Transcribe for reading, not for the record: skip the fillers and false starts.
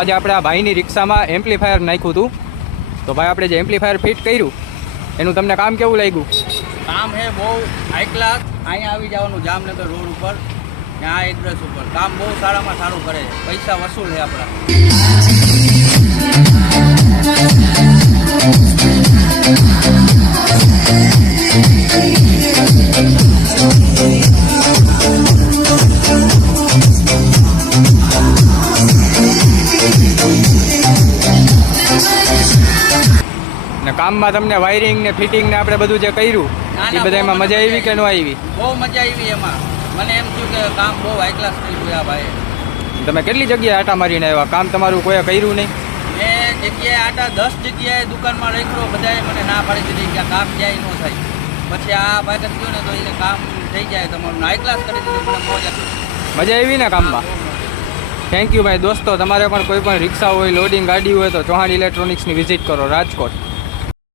આજે આપણે આ ભાઈની રિક્ષામાં એમ્પ્લીફાયર નાખ્યું હતું. તો ભાઈ આપણે જે એમ્પ્લીફાયર ફિટ કર્યું એનું તમને કામ કેવું લાગ્યું? કામ હે બહુ હાઈ ક્લાસ. અહીંયા આવી જવાનું જામનગર રોડ ઉપર, આ એડ્રેસ ઉપર. કામ બહુ સારામાં સારું કરે છે. પૈસા વસૂલ છે આપણા. ને કામમાં તમને વાયરિંગ ને ફિટિંગ ને આપણે બધું જે કર્યું એ બધામાં મજા આવી કે ન આવી? બહુ મજા આવી એમાં. મને એમ થયું કે કામ બહુ હાઈ ક્લાસ કર્યું આ ભાઈ. તમે કેટલી જગ્યાએ આટા મારીને આવ્યા? કામ તમારું કોઈ કર્યું નહીં? મેં જગ્યાએ આટા 10 જગ્યાએ દુકાનમાં રાખ્યો. બધાએ મને ના પાડી દીધી કે કામ ક્યાંય ન થાય. પછી આ ભાઈ ગયો ને તો એને કામ થઈ જાય તમારું. હાઈ ક્લાસ કરી દીધું. મને મજા આવી ને કામમાં? થેન્ક યુ ભાઈ. દોસ્તો તમારે પણ કોઈ પણ રિક્ષા હોય, લોડિંગ ગાડી હોય તો ચૌહાણ ઇલેક્ટ્રોનિક્સની વિઝિટ કરો રાજકોટ.